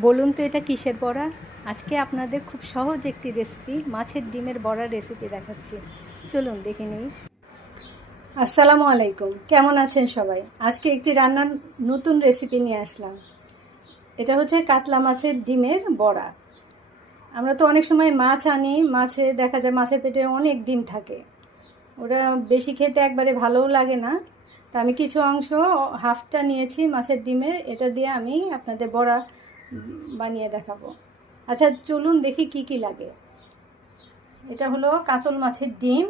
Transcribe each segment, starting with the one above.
বলুন তো এটা কিসের বড়া? আজকে আপনাদের খুব সহজ একটি রেসিপি মাছের ডিমের বড়া রেসিপি দেখাচ্ছি। চলুন, দেখে নিই। আসসালামু আলাইকুম। কেমন আছেন সবাই? আজকে একটি রান্নার নতুন রেসিপি নিয়ে আসলাম। এটা হচ্ছে কাতলা মাছের ডিমের বড়া। আমরা তো অনেক সময় মাছ আনি, মাছে দেখা যায় মাছের পেটে অনেক ডিম থাকে। ওটা বেশি খেতে একবারে ভালোও লাগে না। তা আমি কিছু অংশ হাফটা নিয়েছি মাছের ডিমের। এটা দিয়ে আমি আপনাদের বড়া বানিয়ে দেখাবো। আচ্ছা চলুন দেখি কি কি লাগে। এটা হলো কাতল মাছের ডিম,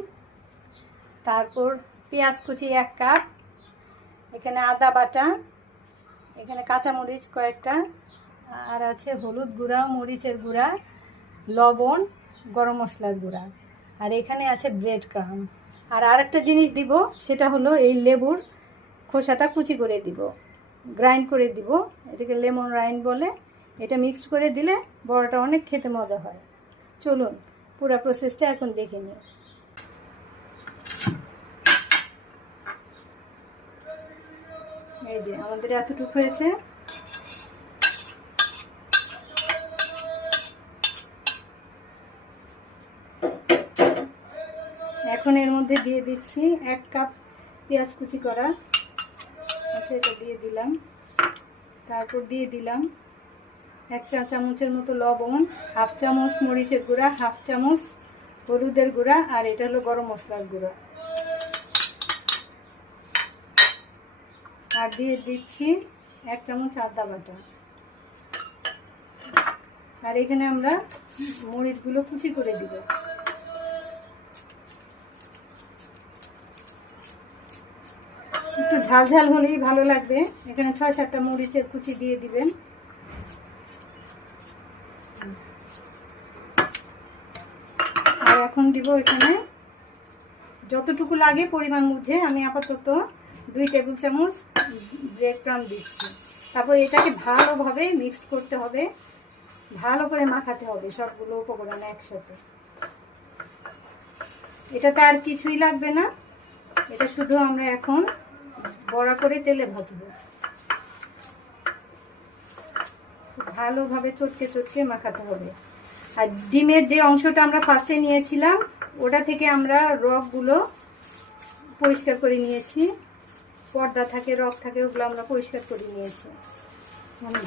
তারপর পেঁয়াজ কুচি এক কাপ, এখানে আদা বাটা, এখানে কাঁচামরিচ কয়েকটা, আর আছে হলুদ গুঁড়া, মরিচের গুঁড়া, লবণ, গরম মশলার গুঁড়া, আর এখানে আছে ব্রেড ক্রাম। আর আরেকটা জিনিস দিব, সেটা হলো এই লেবুর খোসাটা কুচি করে দিব, গ্রাইন্ড করে দিব, এটাকে লেমন রাইন বলে। এটা মিক্সড করে দিলে বড়াটা অনেক খেতে মজা হয়। চলুন, পুরো প্রসেসটা এখন দেখে নিই। এই যে আমাদের এতটুকু হয়েছে। এখন এর মধ্যে দিয়ে দিচ্ছি এক কাপ পেঁয়াজ কুচি করা। আচ্ছা এটা দিয়ে দিলাম। তারপর দিয়ে দিলাম এক চা চামচের মতো লবণ, হাফ চামচ মরিচের গুঁড়া, হাফ চামচ হলুদের গুঁড়া, আর এটা হলো গরম মশলার গুঁড়া। আর দিয়ে দিচ্ছি এক চামচ আদা বাটা। আর এখানে আমরা মরিচগুলো কুচি করে দিব। একটু ঝাল ঝাল হলেই ভালো লাগবে। এখানে ছয় সাতটা মরিচের কুচি দিয়ে দিবেন। আর এখন দিব এখানে যতটুকু লাগে পরিমাণ মধ্যে আমি আপাতত দুই টেবিল চামচ ব্রেড ক্রাম দিচ্ছি। তারপর এটাকে ভালোভাবে মিক্সড করতে হবে। ভালো করে মাখাতে হবে সবগুলো উপকরণ একসাথে। এটাতে আর কিছুই লাগবে না। এটা শুধু আমরা এখন বড়া করে তেলে ভাজবো। ভালোভাবে চটকে চটকে মাখাতে হবে। আর ডিমের যে অংশটা আমরা ফার্স্টে নিয়েছিলাম, ওটা থেকে আমরা রকগুলো পরিষ্কার করে নিয়েছি। পর্দা থাকে রক থাকে, ওগুলো আমরা পরিষ্কার করে নিয়েছি।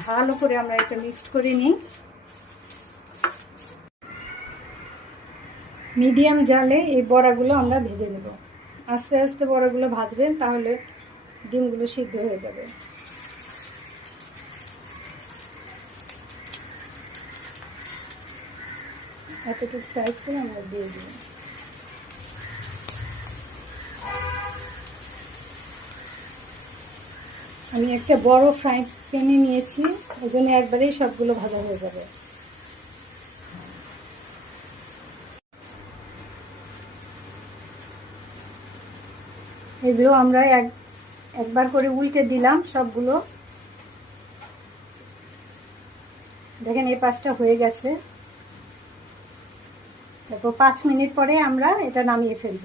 ভালো করে আমরা এটা মিক্সড করে নিই। মিডিয়াম জালে এই বড়াগুলো আমরা ভেজে নেব। আস্তে আস্তে বড়াগুলো ভাজবেন, তাহলে ডিমগুলো সিদ্ধ হয়ে যাবে। এতটুকু সাইজ করে আমরা দিয়ে দিই। আমি একটা বড় ফ্রাই প্যানে নিয়েছি, ওই জন্য একবারেই সবগুলো ভাজা হয়ে যাবে। এগুলো আমরা এক, একবার করে উল্টে দিলাম সবগুলো। দেখেন এই পাশটা হয়ে গেছে। তারপর পাঁচ মিনিট পরে আমরা এটা নামিয়ে ফেলব।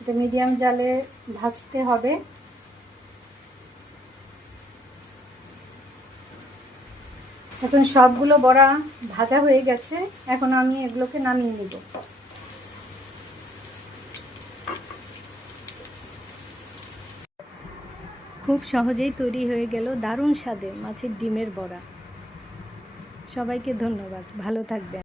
এটা মিডিয়াম জালে ভাজতে হবে। এখন সবগুলো বড়া ভাজা হয়ে গেছে। এখন আমি এগুলোকে নামিয়ে নেব। খুব সহজেই তৈরি হয়ে গেল দারুণ স্বাদে মাছের ডিমের বড়া। সবাইকে ধন্যবাদ। ভালো থাকবেন।